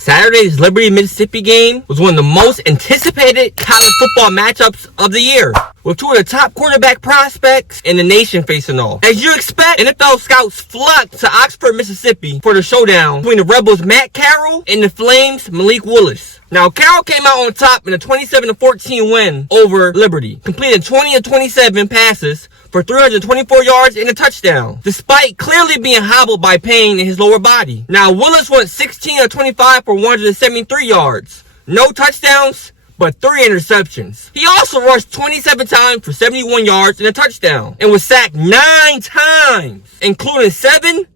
Saturday's Liberty-Mississippi game was one of the most anticipated college football matchups of the year, with two of the top quarterback prospects in the nation facing off. As you expect, NFL scouts flocked to Oxford, Mississippi for the showdown between the Rebels Matt Corral and the Flames Malik Willis. Now, Corral came out on top in a 27-14 win over Liberty, completing 20 of 27 passes for 324 yards and a touchdown, despite clearly being hobbled by pain in his lower body. Now, Willis went 16 of 25 for 173 yards. No touchdowns, but 3 interceptions. He also rushed 27 times for 71 yards and a touchdown, and was sacked 9 times, including 7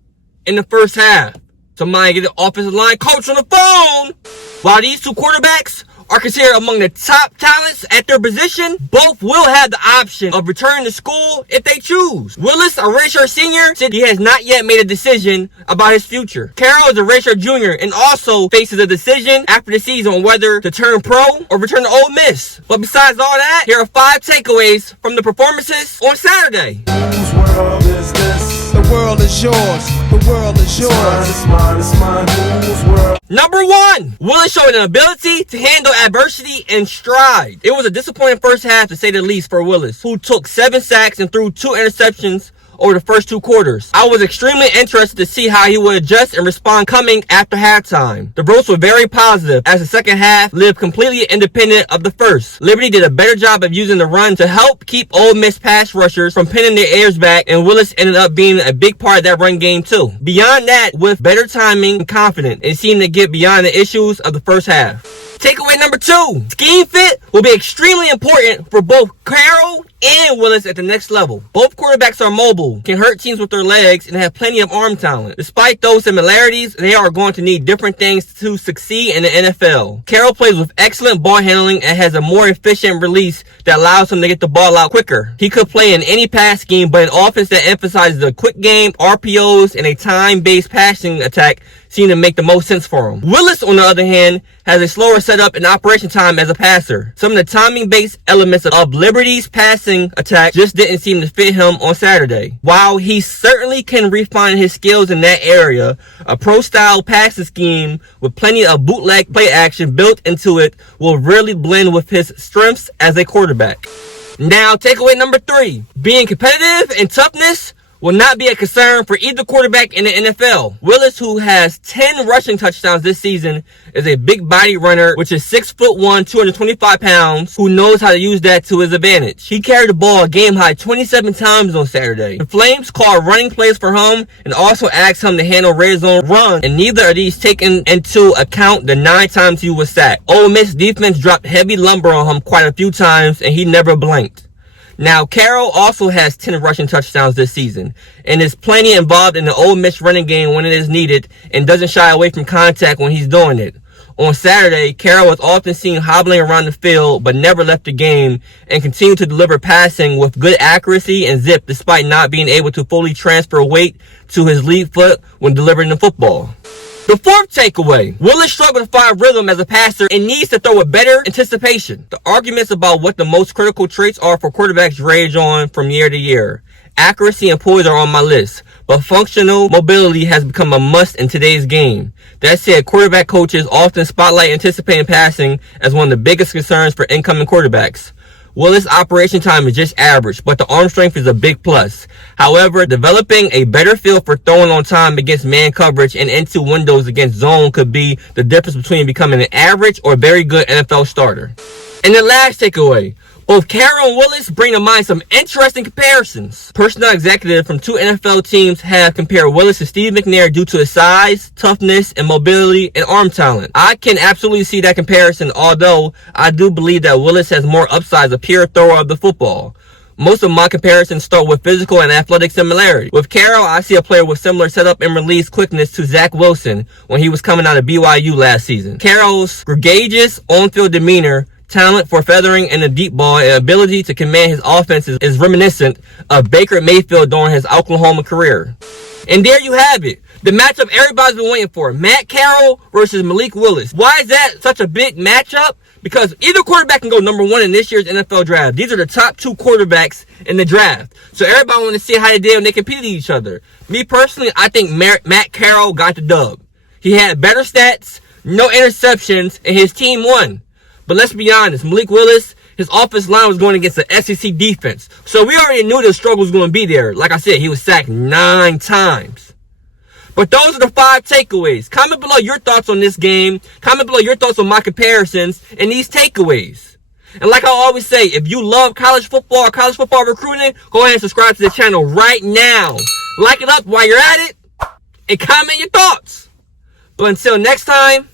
in the first half. Somebody get the offensive line coach on the phone. While these two quarterbacks are considered among the top talents at their position, both will have the option of returning to school if they choose. Willis, a redshirt senior, said he has not yet made a decision about his future. Corral is a redshirt junior and also faces a decision after the season on whether to turn pro or return to Ole Miss. But besides all that, here are 5 takeaways from the performances on Saturday. Whose world is this? The world is yours. The world is yours. It's mine, it's mine, whose world? Number 1, Willis showed an ability to handle adversity in stride. It was a disappointing first half, to say the least, for Willis, who took 7 sacks and threw 2 interceptions over the first 2 quarters. I was extremely interested to see how he would adjust and respond coming after halftime. The votes were very positive, as the second half lived completely independent of the first. Liberty did a better job of using the run to help keep Ole Miss pass rushers from pinning their ears back, and Willis ended up being a big part of that run game too. Beyond that, with better timing and confidence, it seemed to get beyond the issues of the first half. Takeaway number 2, scheme fit will be extremely important for both Corral and Willis at the next level. Both quarterbacks are mobile, can hurt teams with their legs, and have plenty of arm talent. Despite those similarities, they are going to need different things to succeed in the NFL. Corral plays with excellent ball handling and has a more efficient release that allows him to get the ball out quicker. He could play in any pass scheme, but an offense that emphasizes a quick game, RPOs, and a time-based passing attack seem to make the most sense for him. Willis, on the other hand, has a slower setup and operation time as a passer. Some of the timing-based elements of Liberty's passing attack just didn't seem to fit him on Saturday. While he certainly can refine his skills in that area, a pro-style passing scheme with plenty of bootleg play action built into it will really blend with his strengths as a quarterback. Now, takeaway number 3. Being competitive and toughness will not be a concern for either quarterback in the NFL. Willis, who has 10 rushing touchdowns this season, is a big body runner, which is 6'1", 225 pounds, who knows how to use that to his advantage. He carried the ball a game-high 27 times on Saturday. The Flames called running plays for him and also asked him to handle red zone runs, and neither of these taken into account the 9 times he was sacked. Ole Miss defense dropped heavy lumber on him quite a few times, and he never blinked. Now, Corral also has 10 rushing touchdowns this season, and is plenty involved in the Ole Miss running game when it is needed, and doesn't shy away from contact when he's doing it. On Saturday, Corral was often seen hobbling around the field, but never left the game, and continued to deliver passing with good accuracy and zip, despite not being able to fully transfer weight to his lead foot when delivering the football. The 4th takeaway, Willis struggled to find rhythm as a passer and needs to throw with better anticipation. The arguments about what the most critical traits are for quarterbacks range on from year to year. Accuracy and poise are on my list, but functional mobility has become a must in today's game. That said, quarterback coaches often spotlight anticipating passing as one of the biggest concerns for incoming quarterbacks. Willis' operation time is just average, but the arm strength is a big plus. However, developing a better feel for throwing on time against man coverage and into windows against zone could be the difference between becoming an average or very good NFL starter. And the last takeaway, both Corral and Willis bring to mind some interesting comparisons. Personnel executives from 2 NFL teams have compared Willis to Steve McNair due to his size, toughness, and mobility and arm talent. I can absolutely see that comparison, although I do believe that Willis has more upside as a pure thrower of the football. Most of my comparisons start with physical and athletic similarity. With Corral, I see a player with similar setup and release quickness to Zach Wilson when he was coming out of BYU last season. Corral's gregarious on-field demeanor, talent for feathering in the deep ball, and ability to command his offense is reminiscent of Baker Mayfield during his Oklahoma career. And there you have it. The matchup everybody's been waiting for. Matt Corral versus Malik Willis. Why is that such a big matchup? Because either quarterback can go number 1 in this year's NFL draft. These are the top 2 quarterbacks in the draft. So everybody wants to see how they did when they competed against each other. Me personally, I think Matt Corral got the dub. He had better stats, no interceptions, and his team won. But let's be honest, Malik Willis, his offensive line was going against the SEC defense. So we already knew the struggle was going to be there. Like I said, he was sacked 9 times. But those are the 5 takeaways. Comment below your thoughts on this game. Comment below your thoughts on my comparisons and these takeaways. And like I always say, if you love college football or college football recruiting, go ahead and subscribe to the channel right now. Like it up while you're at it and comment your thoughts. But until next time,